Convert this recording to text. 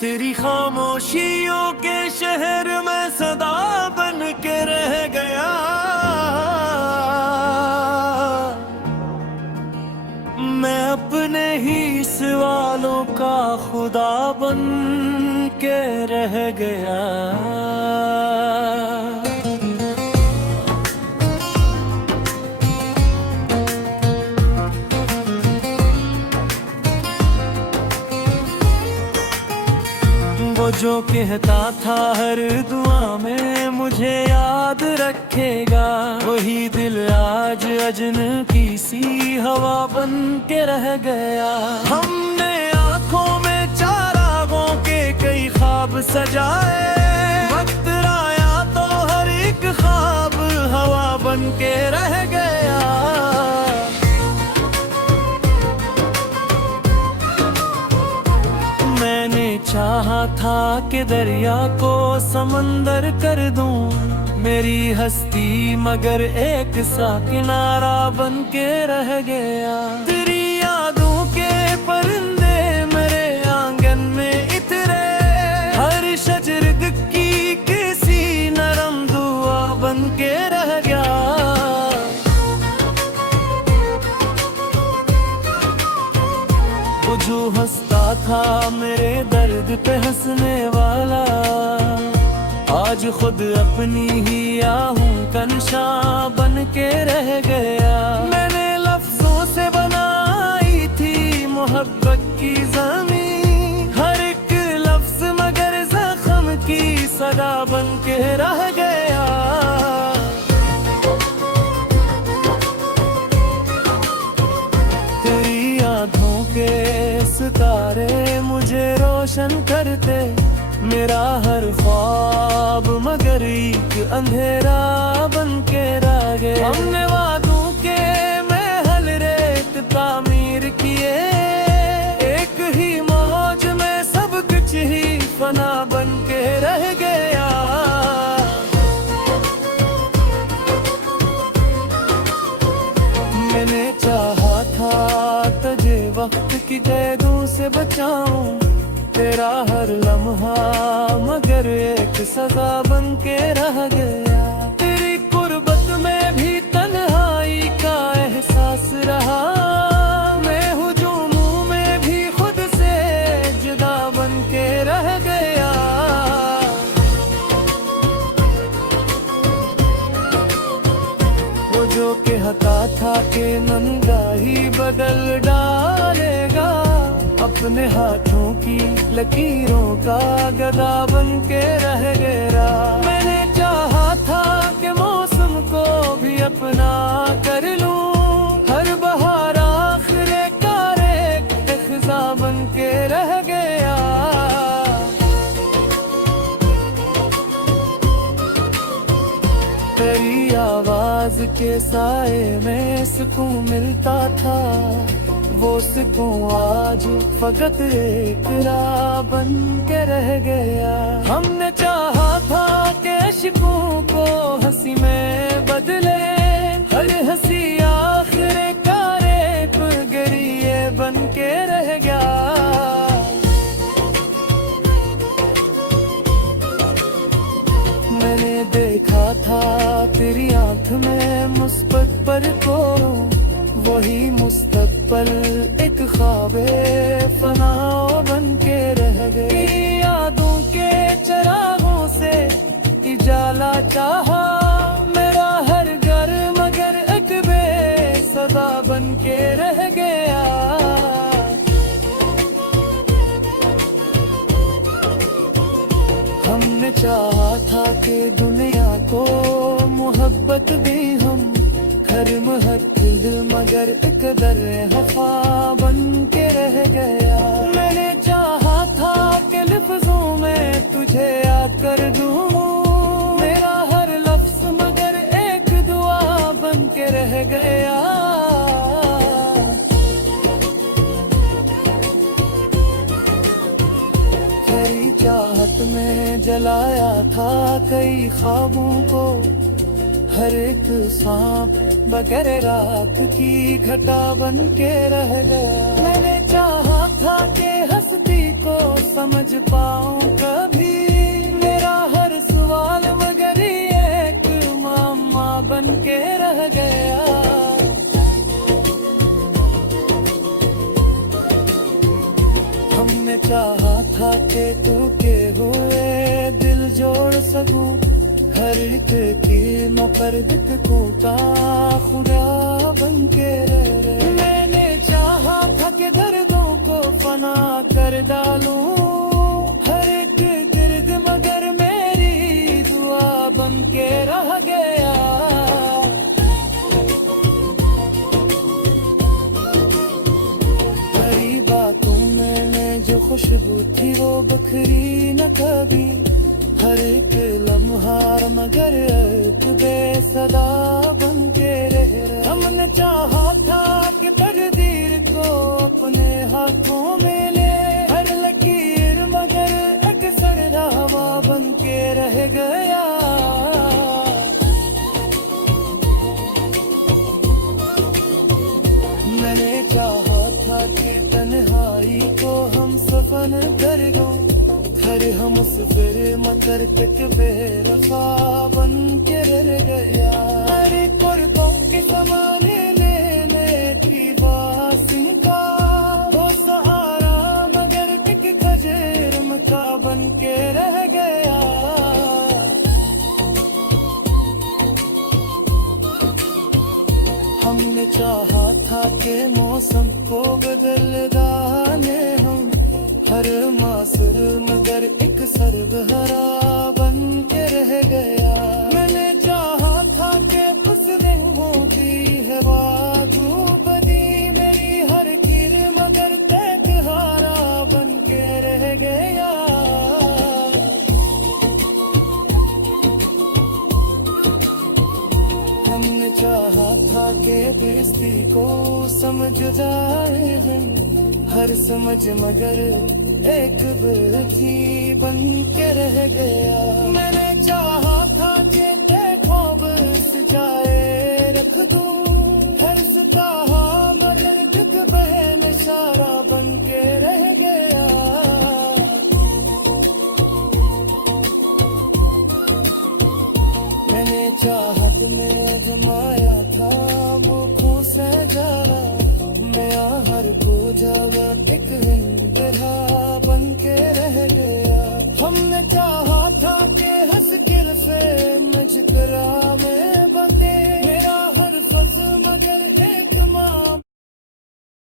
तेरी खामोशियों के शहर में सदा बन के रह गया। मैं अपने ही सवालों का खुदा बन के रह गया। वो जो कहता था हर दुआ में मुझे याद रखेगा, वही दिल आज अजनबी सी हवा बन के रह गया। हमने आँखों में चारागों के कई ख्वाब सजाए, वक्त आया तो हर एक ख्वाब हवा बन के रह गया। मैंने चाहा था कि दरिया को समंदर कर दूं मेरी हस्ती, मगर एक सा किनारा बन के रह गया। तेरी यादों के परिंदे मेरे आंगन में इतरे, हर शजर की किसी नरम दुआ बन के रह गया। वो जो हंसता था मेरे दर्द पे हंसने वाला, आज खुद अपनी ही आहूं का निशान बन के रह गया। मैंने लफ्जों से बनाई थी मोहब्बत की ज़मीन, हर एक लफ्ज मगर जख्म की सदा बन के रह गया। तेरी यादों के सितारे मुझे रोशन करते, मेरा हर ख्वाब मगर एक अंधेरा बन के रह गया। हमने वादों के महल रेत तामीर किए, एक ही मौज में सब कुछ ही फना बन के रह गया। मैंने चाहा था तुझे वक्त की कैदों से बचाऊं, तेरा हर लम्हा मगर एक सजा बन के रह गया। तेरी कुर्बत में भी तन्हाई का एहसास रहा, मैं हुजूमों में भी खुद से जुदा बन के रह गया। वो जो कहता था कि नंगा ही बदल डालेगा, अपने हाथों की लकीरों का गदा बन के रह गया। मैंने चाहा था कि मौसम को भी अपना कर लूं, हर बहार आखिरे कारे खिजा बन के रह गया। तेरी आवाज के साए में सुकून मिलता था, वो सुकून आज फकत एक राह बन के रह गया। हमने चाहा था कि इश्कों को हंसी में बदले, हर हंसी आखिरे कारे पर गरिए बन के रह गया। मैंने देखा था तेरी आंख में मुस्बत पर को, वही मुस्तकबल एक ख्वाबे फना बन के रह गई। यादों के चरागों से इजाला चाहा, मेरा हर घर मगर एक बेसदा बन के रह गया। हमने चाहा था कि दुनिया को मोहब्बत दी हम, हर महफिल मगर एक दर वफा बन के रह गया। मैंने चाहा था कि लफ्जों में तुझे याद कर दूं, मेरा हर लफ्ज मगर एक दुआ बन के रह गया। तेरी चाहत में जलाया था कई ख्वाबों को, हर एक सांप बगैर रात की घटा बन के रह गया। मैंने चाहा था कि हस्ती को समझ पाऊं कभी। मेरा हर सवाल मगर एक मामा बन के रह गया। हमने चाहा था कि तू के हुए दिल जोड़ सकूं, हर एक की न पर टूटा खुदा बन के रह। मैंने चाहा था कि दर्दों को फना कर डालूं, हर एक गिर्द मगर मेरी दुआ बन के रह गया। बड़ी बातों में जो खुशबू थी वो बखरी न कभी, हर एक लम्हा मगर एक बेसदा बन के रह। हमने चाहा था कि तकदीर को अपने हाथों में ले, हर लकीर मगर एक सड़दा हवा बन के रह गया। मैंने चाहा था कि तन्हाई को हम सफन कर दो, हर हम उस फिर मकर तक बेरफा बन के रह गया। हर कुर्बों के समाने लेने की बासिंग का वो सहारा मगर टिक खजेर मका बन के रह गया। हमने चाहा था कि मौसम को बदल डाले हम, हर मासर मगर एक सरबहरा बन के रह गया। मैंने चाहा था कि उस रंगों की है बाजू बदी, मेरी हर किर मगर तक हारा बन के रह गया। हमने चाहा था कि बेइज्जती को समझ जाए हम, हर समझ मगर एक बेथी बन के रह गया। मैंने चाहा था कि देखो बस जाए रख दूं, हर सताहा मगर दुख बहन सारा बन के रह गया। मैंने चाहत में जमाया था मुखों से जाला, मैं हर को जावा एक